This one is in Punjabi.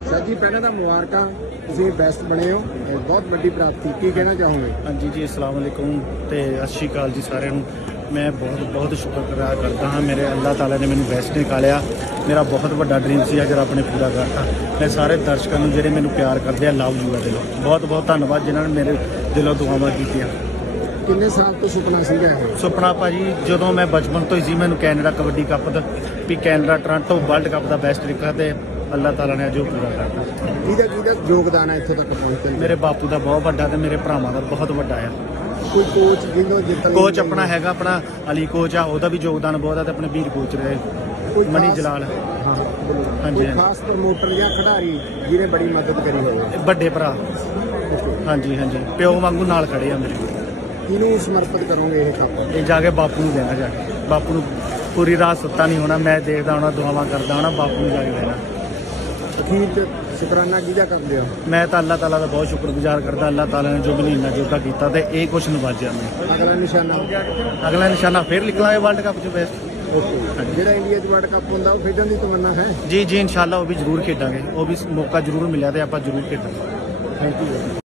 ਪਹਿਲਾਂ ਤਾਂ ਮੁਬਾਰਕਾਂ ਤੁਸੀਂ ਬੈਸਟ ਬਣੇ ਹੋ ਬਹੁਤ ਵੱਡੀ ਪ੍ਰਾਪਤੀ ਕੀ ਕਹਿਣਾ ਚਾਹੋਗੇ? ਹਾਂਜੀ ਜੀ ਅਸਲਾਮ ਵਾਲੇਕੁਮ ਤੇ ਸ਼੍ਰੀ ਅਕਾਲ ਜੀ ਸਾਰਿਆਂ ਨੂੰ। ਮੈਂ ਬਹੁਤ ਬਹੁਤ ਸ਼ੁਕਰ ਅਦਾ ਕਰਦਾ ਹਾਂ। ਮੇਰੇ ਅੱਲਾਹ ਤਾਲਾ ਨੇ ਮੈਨੂੰ ਬੈਸਟ ਨਿਕਾਲਿਆ। ਮੇਰਾ ਬਹੁਤ ਵੱਡਾ ਡ੍ਰੀਮ ਸੀ ਅੱਜ ਰੱਬ ਨੇ ਪੂਰਾ ਕਰਤਾ। ਮੈਂ ਸਾਰੇ ਦਰਸ਼ਕਾਂ ਨੂੰ ਜਿਹੜੇ ਮੈਨੂੰ ਪਿਆਰ ਕਰਦੇ ਆ ਲਵ ਯੂ ਆ ਦਿਲੋਂ। ਬਹੁਤ ਬਹੁਤ ਧੰਨਵਾਦ ਜਿਨ੍ਹਾਂ ਨੇ ਮੇਰੇ ਦਿਲੋਂ ਦੁਆਵਾਂ ਕੀਤੀਆਂ। ਕਿੰਨੇ ਸਾਲ ਤੋਂ ਸੁਪਨਾ ਸੀਗਾ ਇਹ ਸੁਪਨਾ ਭਾਜੀ ਜਦੋਂ ਮੈਂ ਬਚਪਨ ਤੋਂ ਹੀ ਸੀ ਮੈਨੂੰ ਕੈਨੇਡਾ ਕਬੱਡੀ ਕੱਪ ਦਾ ਵੀ ਕੈਨੇਡਾ ਟੋਰਾਂਟੋ ਵਰਲਡ ਕੱਪ ਦਾ ਬੈਸਟ ਰਿਕਾ ਤੇ ਅੱਲਾਹ ਤਾਲਾ ਨੇ ਜੋ ਪੂਰਾ ਕਰਤਾ। ਕਿਹਦਾ ਕਿਹਦਾ ਯੋਗਦਾਨ ਹੈ ਇੱਥੋਂ ਤੱਕ ਪਹੁੰਚਣ ਦਾ ਮੇਰੇ ਬਾਪੂ ਦਾ ਬਹੁਤ ਵੱਡਾ ਤੇ ਮੇਰੇ ਭਰਾਵਾਂ ਦਾ ਬਹੁਤ ਵੱਡਾ ਆ। ਕੋਈ ਕੋਚ ਜਿਹਨੂੰ ਜਿੱਤਣ ਲਈ ਕੋਚ ਆਪਣਾ ਹੈਗਾ ਆਪਣਾ ਅਲੀ ਕੋਚ ਆ ਉਹਦਾ ਵੀ ਯੋਗਦਾਨ ਬਹੁਤ ਆ ਤੇ ਆਪਣੇ ਵੀਰ ਕੋਚ ਰਹੇ। ਕੋਈ ਮਨੀ ਖਾਸ- ਜਲਾਲ। ਹਾਂ। ਹਾਂਜੀ, ਕੋਈ ਹਾਂਜੀ। ਖਾਸ ਪ੍ਰਮੋਟਰ ਜਾਂ ਖਿਡਾਰੀ ਜਿਹਨੇ ਬੜੀ ਮਦਦ ਕਰੀ ਹੋਵੇ। ਵੱਡੇ ਭਰਾ। ਹਾਂਜੀ ਹਾਂਜੀ। ਪਿਓ ਵਾਂਗੂ ਨਾਲ ਖੜੇ ਆ ਮੇਰੇ। ਕਿਹਨੂੰ ਸਮਰਪਿਤ ਕਰੋਗੇ ਇਹ ਕੱਪ ਇਹ ਜਾ ਕੇ ਬਾਪੂ ਨੂੰ ਦੇਣਾ ਜਾ ਕੇ। ਬਾਪੂ ਨੂੰ ਪੂਰੀ ਰਾਤ ਸੁੱਤਾ ਨਹੀਂ ਹੋਣਾ ਮੈਂ ਦੇਖਦਾ ਹੋਣਾ ਦੁਆਵਾਂ ਕਰਦਾ ਹੋਣਾ ਬਾਪੂ ਨੂੰ ਜਾ ਕੇ ਦੇਣਾ। ਅਖੀਰ ਤੇ ਸ਼ੁਕਰਾਨਾ ਕਿਹਦਾ ਕਰਦੇ ਹੋ? ਮੈਂ ਤਾਂ ਅੱਲਾਹ ਤਾਲਾ ਦਾ ਬਹੁਤ ਸ਼ੁਕਰਗੁਜ਼ਾਰ ਕਰਦਾ ਅੱਲਾਹ ਤਾਲਾ ਨੇ ਜੋ ਮੈਨੂੰ ਇੰਨਾ ਜੋਗਾ ਕੀਤਾ ਤੇ ਇਹ ਕੁਛ ਨਵਾਜਿਆ ਮੈਂ। ਅਗਲਾ ਨਿਸ਼ਾਨਾ? ਅਗਲਾ ਨਿਸ਼ਾਨਾ ਫੇਰ ਨਿਕਲਾਂਗੇ ਵਰਲਡ ਕੱਪ 'ਚ ਬੈਸਟ ਜਿਹੜਾ ਇੰਡੀਆ 'ਚ ਵਰਲਡ ਕੱਪ ਹੁੰਦਾ ਉਹ ਖੇਡਣ ਦੀ ਤਮੰਨਾ ਹੈ? ਜੀ ਜੀ ਇਨਸ਼ਾਅੱਲਾ ਉਹ ਵੀ ਜ਼ਰੂਰ ਖੇਡਾਂਗੇ। ਉਹ ਵੀ ਮੌਕਾ ਜ਼ਰੂਰ ਮਿਲਿਆ ਤੇ ਆਪਾਂ ਜ਼ਰੂਰ ਖੇਡਾਂਗੇ। Thank you